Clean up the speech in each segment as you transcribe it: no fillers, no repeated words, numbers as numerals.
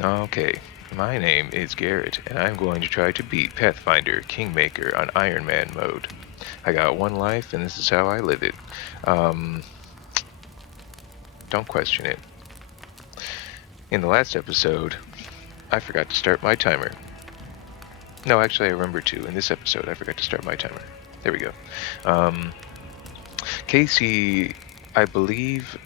Okay, my name is Garrett, and I'm going to try to beat Pathfinder Kingmaker on Ironman mode. I got one life, and this is how I live it. Um, don't question it. In the last episode, I forgot to start my timer. No, actually, I remember to. In this episode, I forgot to start my timer. There we go. Um, Casey, I believe,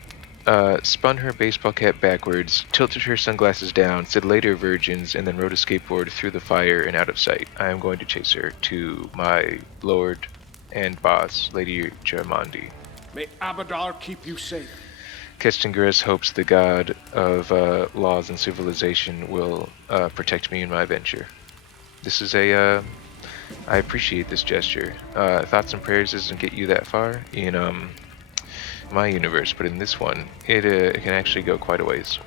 spun her baseball cap backwards, tilted her sunglasses down, said later virgins, and then rode a skateboard through the fire and out of sight. I am going to chase her to my lord and boss, Lady Jamandi. May Abadar keep you safe. Kestingeris hopes the god of laws and civilization will protect me in my venture. This is I appreciate this gesture. Thoughts and prayers doesn't get you that far in my universe, but in this one, it can actually go quite a ways.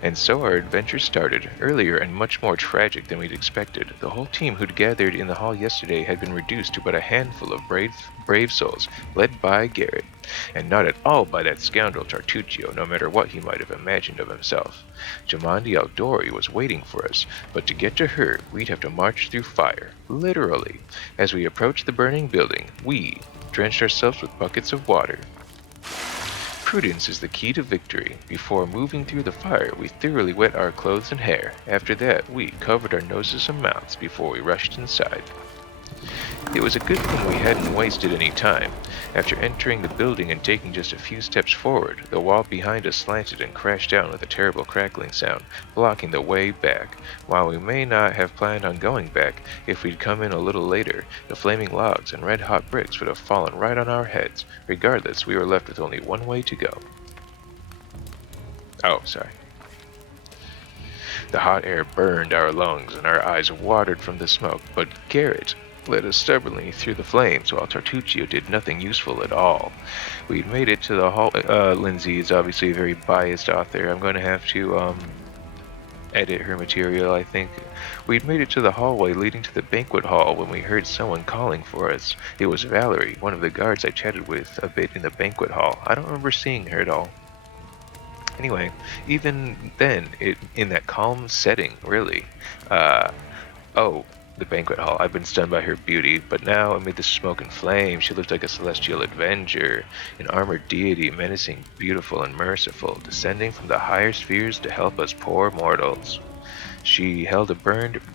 And so our adventure started, earlier and much more tragic than we'd expected. The whole team who'd gathered in the hall yesterday had been reduced to but a handful of brave souls, led by Garrett, and not at all by that scoundrel Tartuccio, no matter what he might have imagined of himself. Jamandi Aldori was waiting for us, but to get to her, we'd have to march through fire, literally. As we approached the burning building, we drenched ourselves with buckets of water. Prudence is the key to victory. Before moving through the fire, we thoroughly wet our clothes and hair. After that, we covered our noses and mouths before we rushed inside. It was a good thing we hadn't wasted any time. After entering the building and taking just a few steps forward, the wall behind us slanted and crashed down with a terrible crackling sound, blocking the way back. While we may not have planned on going back, if we'd come in a little later, the flaming logs and red-hot bricks would have fallen right on our heads. Regardless, we were left with only one way to go. Oh, sorry. The hot air burned our lungs and our eyes watered from the smoke, but Garrett led us stubbornly through the flames while Tartuccio did nothing useful at all. We'd made it to the hall. Lindsay is obviously a very biased author. I'm going to have to edit her material, I think. We'd made it to the hallway leading to the banquet hall when we heard someone calling for us. It was Valerie, one of the guards I chatted with a bit in the banquet hall. I don't remember seeing her at all. Anyway, even then, in that calm setting, really. Uh, oh, the banquet hall. I've been stunned by her beauty, but now, amid the smoke and flame, she looked like a celestial avenger, an armored deity, menacing, beautiful, and merciful, descending from the higher spheres to help us poor mortals. She held a barely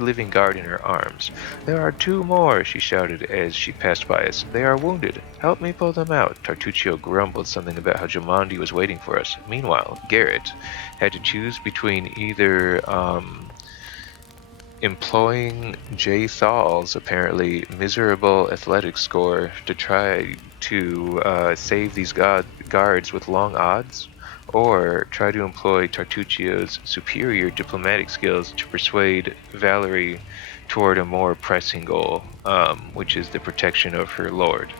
living guard in her arms. "There are two more," she shouted as she passed by us. "They are wounded. Help me pull them out." Tartuccio grumbled something about how Jamandi was waiting for us. Meanwhile, Garrett had to choose between either employing Jay Thal's apparently miserable athletic score to try to save these guards with long odds, or try to employ Tartuccio's superior diplomatic skills to persuade Valerie toward a more pressing goal, which is the protection of her lord.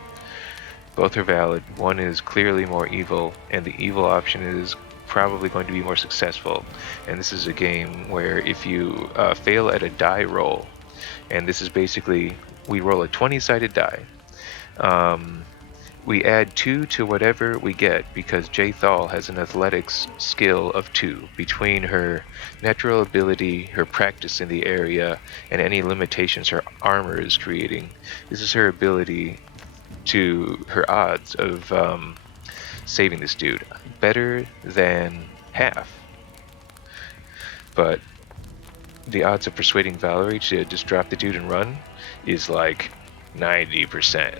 Both are valid. One is clearly more evil, and the evil option is probably going to be more successful. And this is a game where if you fail at a die roll, and this is basically, we roll a 20-sided die. We add 2 to whatever we get because Jay Thal has an athletics skill of 2 between her natural ability, her practice in the area, and any limitations her armor is creating. This is her ability to her odds of saving this dude. Better than half. But the odds of persuading Valerie to just drop the dude and run is like 90%.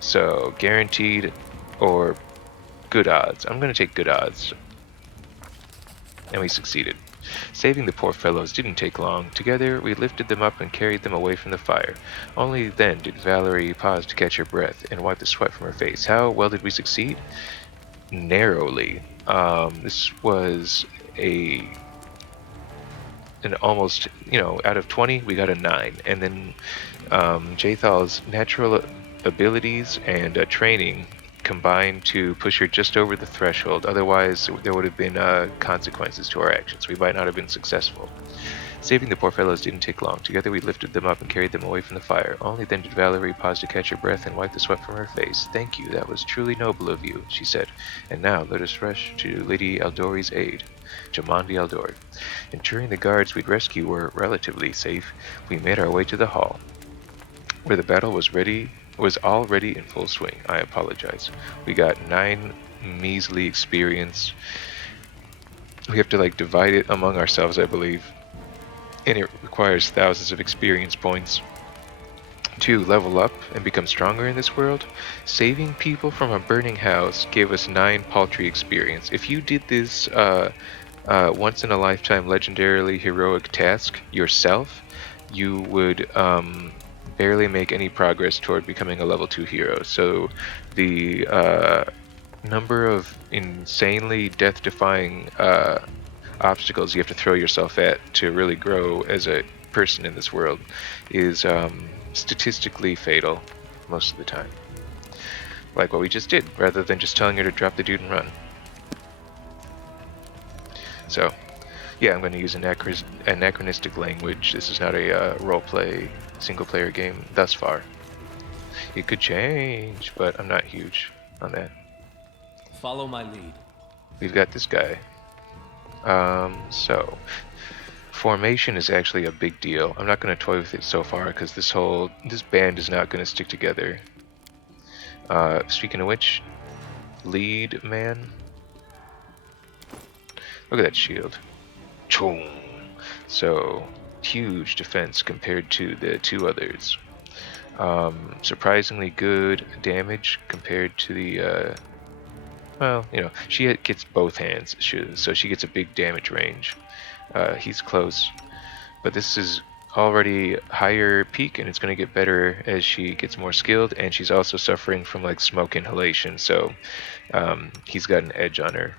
So guaranteed or good odds. I'm going to take good odds. And we succeeded. Saving the poor fellows didn't take long. Together, we lifted them up and carried them away from the fire. Only then did Valerie pause to catch her breath and wipe the sweat from her face. How well did we succeed? Narrowly. This was an almost, out of 20, we got a 9. And then Jathal's natural abilities and training combined to push her just over the threshold. Otherwise, there would have been consequences to our actions. We might not have been successful. Saving the poor fellows didn't take long. Together we lifted them up and carried them away from the fire. Only then did Valerie pause to catch her breath and wipe the sweat from her face. "Thank you, that was truly noble of you," she said. "And now let us rush to Lady Aldori's aid." Jamandi Aldori. Ensuring the guards we'd rescue were relatively safe, we made our way to the hall, where the battle was already in full swing. I apologize. We got 9 measly experience. We have to divide it among ourselves, I believe. And it requires thousands of experience points to level up and become stronger in this world. Saving people from a burning house gave us 9 paltry experience. If you did this once in a lifetime legendarily heroic task yourself, you would barely make any progress toward becoming a level 2 hero. So the number of insanely death-defying obstacles you have to throw yourself at to really grow as a person in this world is statistically fatal most of the time. Like what we just did, rather than just telling her to drop the dude and run. So, yeah, I'm going to use anachronistic language. This is not a roleplay single-player game thus far. It could change, but I'm not huge on that. Follow my lead. We've got this guy. So formation is actually a big deal. I'm not going to toy with it so far because this band is not going to stick together. Speaking of which, lead man. Look at that shield. Choom. So huge defense compared to the 2 others. Surprisingly good damage compared to the well, she gets both hands, so she gets a big damage range. He's close, but this is already higher peak, and it's going to get better as she gets more skilled, and she's also suffering from smoke inhalation, so he's got an edge on her.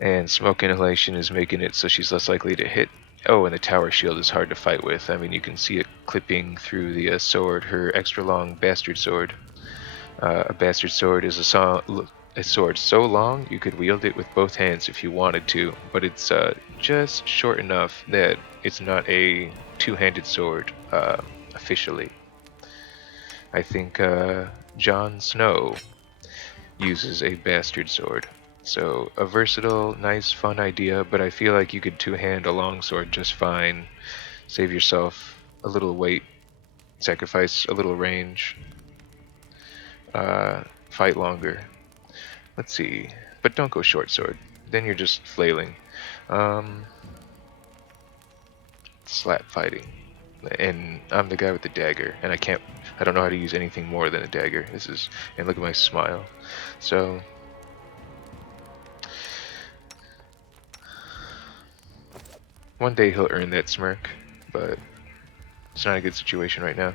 And smoke inhalation is making it so she's less likely to hit. Oh, and the tower shield is hard to fight with. I mean, you can see it clipping through the sword, her extra long bastard sword. A bastard sword is a sword so long you could wield it with both hands if you wanted to, but it's just short enough that it's not a 2-handed sword officially. I think Jon Snow uses a bastard sword. So a versatile, nice, fun idea, but I feel like you could 2-hand a longsword just fine. Save yourself a little weight, sacrifice a little range. Fight longer. Let's see. But don't go short sword. Then you're just flailing. Slap fighting. And I'm the guy with the dagger, and I don't know how to use anything more than a dagger. And look at my smile. So one day he'll earn that smirk, but it's not a good situation right now.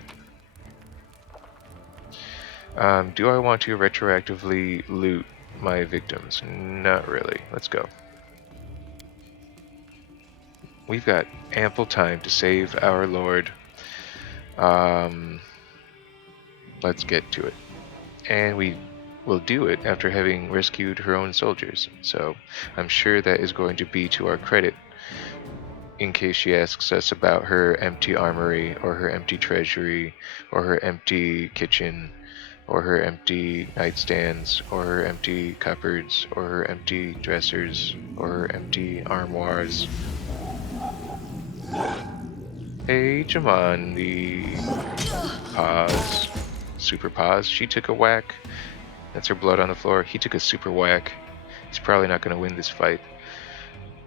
Do I want to retroactively loot my victims? Not really. Let's go. We've got ample time to save our lord. Let's get to it. And we will do it after having rescued her own soldiers. So I'm sure that is going to be to our credit in case she asks us about her empty armory, or her empty treasury, or her empty kitchen, or her empty nightstands, or her empty cupboards, or her empty dressers, or her empty armoires. Hey, Jamandi. Pause. Super pause. She took a whack. That's her blood on the floor. He took a super whack. He's probably not going to win this fight.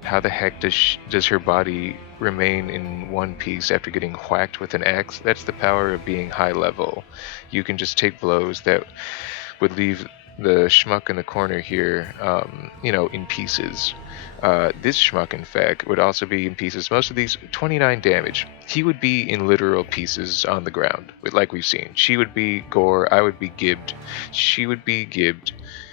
How the heck does her body remain in one piece after getting whacked with an axe? That's the power of being high level. You can just take blows that would leave the schmuck in the corner here, in pieces. This schmuck, in fact, would also be in pieces. Most of these, 29 damage. He would be in literal pieces on the ground, like we've seen. She would be gore, I would be gibbed. She would be gibbed.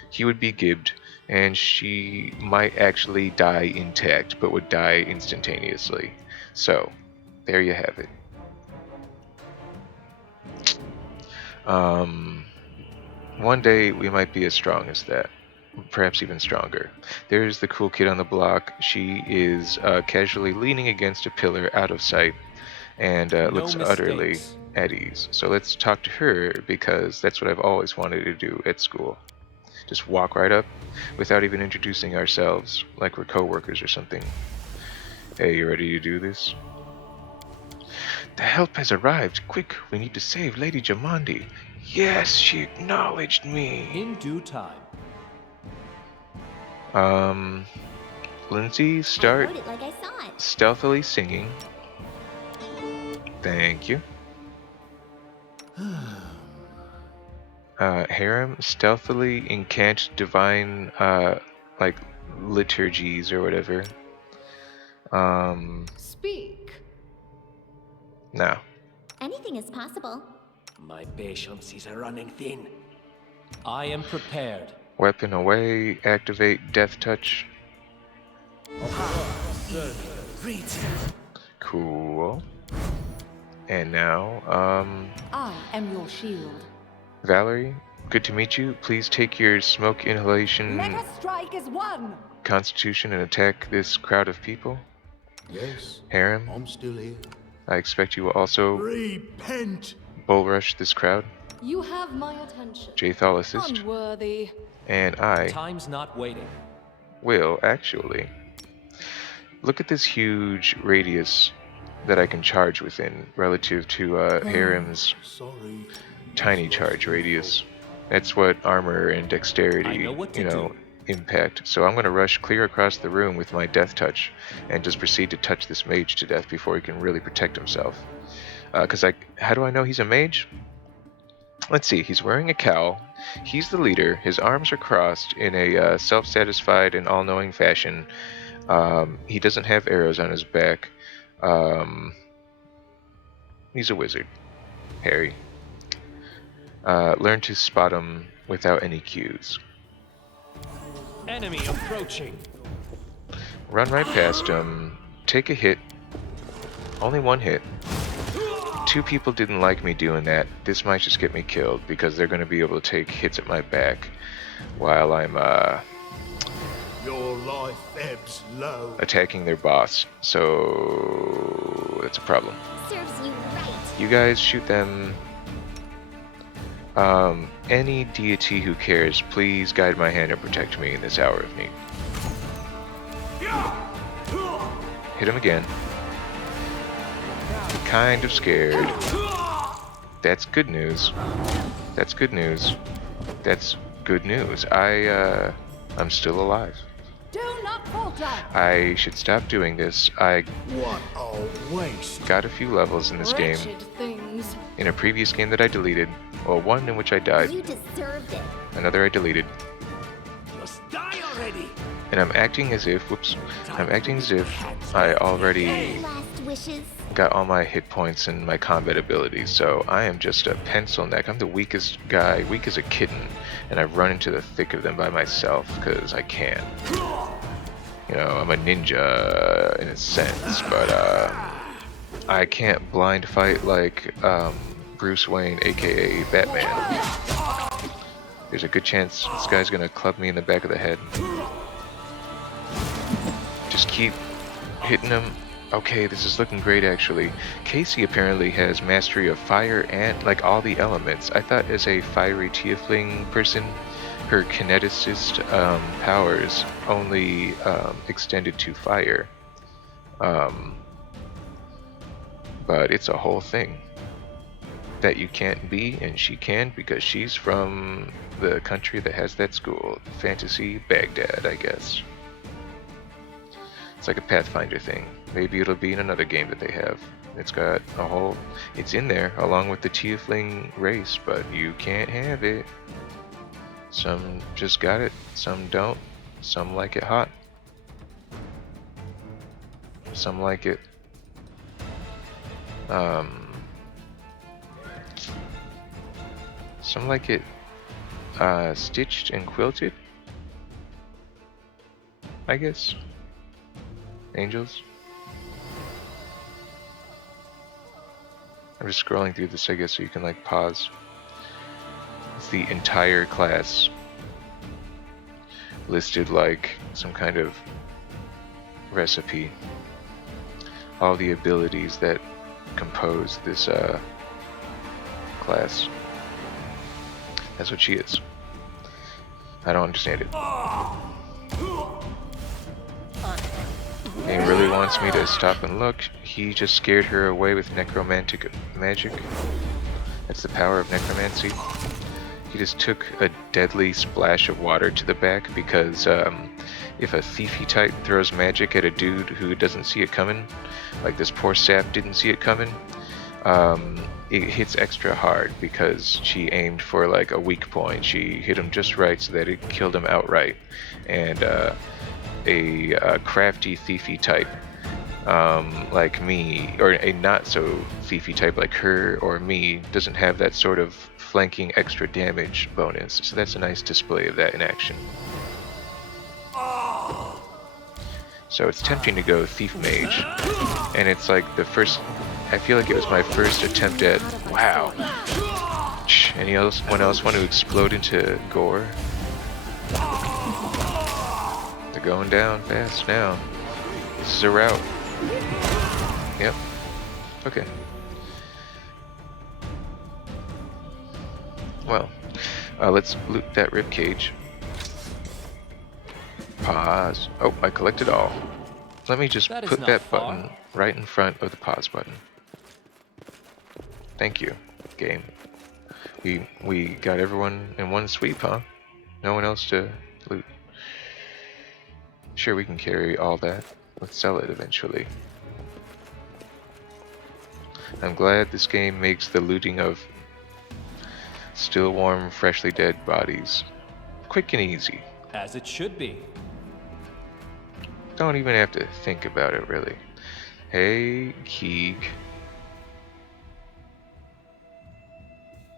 He would be gibbed. And she might actually die intact, but would die instantaneously. So, there you have it. One day we might be as strong as that. Perhaps even stronger. There's the cool kid on the block. She is casually leaning against a pillar out of sight and No looks utterly mistakes. at ease. So let's talk to her because that's what I've always wanted to do at school. Just walk right up without even introducing ourselves like we're coworkers or something. Hey, you ready to do this? The help has arrived. Quick, we need to save Lady Jamandi. Yes, she acknowledged me. In due time. Lindsay, I start wrote it like I saw it. stealthily singing. Thank you. Harem, stealthily incant divine, like, liturgies or whatever. Speak. No. Anything is possible. My patience is running thin. I am prepared. Weapon away, activate death touch. Cool. And now, I am your shield. Valerie, good to meet you. Please take your smoke Let inhalation us strike as one. constitution and attack this crowd of people. Yes, Harem, I'm still here. I expect you will also Repent! bull rush this crowd. You have my attention. Jathal assist. Unworthy. And I Time's not waiting. will actually. Look at this huge radius that I can charge within relative to Harem's Sorry. tiny charge radius. That's what armor and dexterity, I know what to do. impact. So I'm going to rush clear across the room with my death touch and just proceed to touch this mage to death before he can really protect himself. Because how do I know he's a mage? Let's see, he's wearing a cowl. He's the leader. His arms are crossed in a self-satisfied and all-knowing fashion. He doesn't have arrows on his back. He's a wizard. Harry. Learn to spot him without any cues. Enemy approaching. Run right past him. Take a hit. Only one hit. Two people didn't like me doing that. This might just get me killed because they're going to be able to take hits at my back while I'm Your life ebbs low. attacking their boss. So that's a problem. Serves you right. You guys shoot them. Any deity who cares, please guide my hand and protect me in this hour of need. Hit him again. Kind of scared. That's good news. That's good news. That's good news. I'm still alive. Do not falter. I should stop doing this. I What a waste. got a few levels in this game. Wretched things. In a previous game that I deleted. Well, one in which I died. You deserved it. Another I deleted. Just die already. And I'm acting as if, I'm acting as if I already Last wishes. got all my hit points and my combat abilities, so I am just a pencil neck. I'm the weakest guy, weak as a kitten, and I run into the thick of them by myself, because I can. You know, I'm a ninja in a sense, but I can't blind fight like Bruce Wayne, aka Batman. There's a good chance this guy's gonna club me in the back of the head. Just keep hitting him. Okay, this is looking great actually. Casey apparently has mastery of fire and like all the elements. I thought as a fiery tiefling person, her kineticist powers only extended to fire. But it's a whole thing that you can't be, and she can because she's from the country that has that school. Fantasy Baghdad, I guess. It's like a Pathfinder thing. Maybe it'll be in another game that they have. It's got a whole... It's in there along with the tiefling race, but you can't have it. Some just got it, some don't. Some like it hot. Some like it... Some like it stitched and quilted, I guess. Angels. I'm just scrolling through this, I guess, so you can like pause. Let's it's the entire class listed like some kind of recipe. All the abilities that compose this class. That's what she is. I don't understand it. He really wants me to stop and look. He just scared her away with necromantic magic. That's the power of necromancy. He just took a deadly splash of water to the back because if a thiefy type throws magic at a dude who doesn't see it coming, like this poor sap didn't see it coming, it hits extra hard because she aimed for like a weak point. She hit him just right so that it killed him outright. And a crafty thiefy type like me, or a not so thiefy type like her or me, doesn't have that sort of flanking extra damage bonus. So that's a nice display of that in action. So it's tempting to go thief mage, and it's like the first, I feel like it was my first attempt at, wow. Anyone else want to explode into gore? They're going down fast now. This is a route. Yep. Okay. Well, let's loot that ribcage. Pause. Oh, I collected all. Let me just put that button right in front of the pause button. Thank you, game. We got everyone in one sweep, huh? No one else to loot. Sure, we can carry all that. Let's sell it eventually. I'm glad this game makes the looting of still warm, freshly dead bodies quick and easy. As it should be. Don't even have to think about it, really. Hey, Keeg.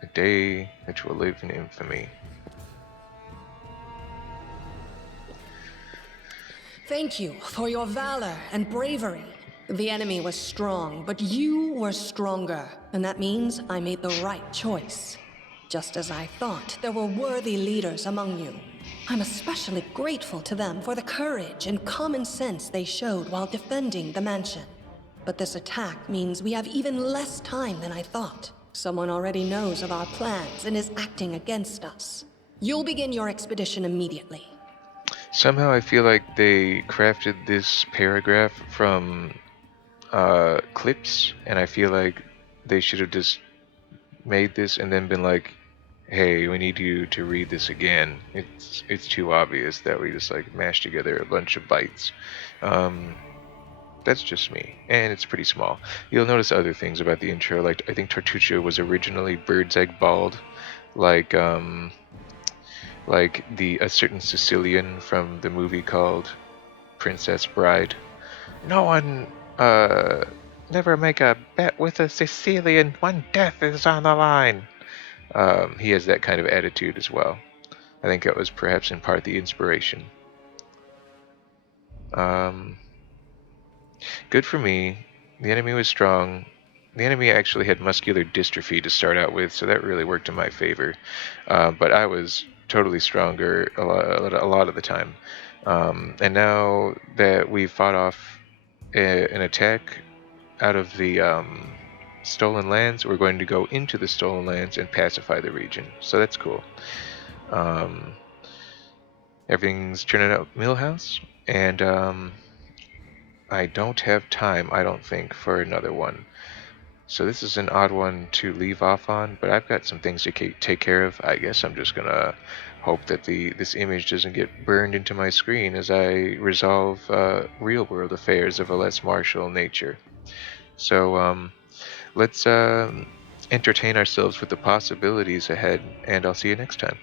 A day that will live in infamy. Thank you for your valor and bravery. The enemy was strong, but you were stronger, and that means I made the right choice. Just as I thought, there were worthy leaders among you. I'm especially grateful to them for the courage and common sense they showed while defending the mansion. But this attack means we have even less time than I thought. Someone already knows of our plans and is acting against us. You'll begin your expedition immediately. Somehow I feel like they crafted this paragraph from clips, and I feel like they should have just made this and then been like, hey, we need you to read this again. It's too obvious that we just like mashed together a bunch of bytes. That's just me, and it's pretty small. You'll notice other things about the intro, like I think Tartuccio was originally bird's egg bald, like a certain Sicilian from the movie called Princess Bride. No one never make a bet with a Sicilian. One death is on the line. He has that kind of attitude as well. I think that was perhaps in part the inspiration. Good for me. The enemy was strong. The enemy actually had muscular dystrophy to start out with, so that really worked in my favor. But I was totally stronger a lot of the time. And now that we've fought off an attack out of the stolen lands, we're going to go into the stolen lands and pacify the region. So that's cool. Everything's turning out Millhouse, and I don't have time, I don't think, for another one. So this is an odd one to leave off on, but I've got some things to take care of. I guess I'm just gonna hope that this image doesn't get burned into my screen as I resolve real-world affairs of a less martial nature. So let's entertain ourselves with the possibilities ahead, and I'll see you next time.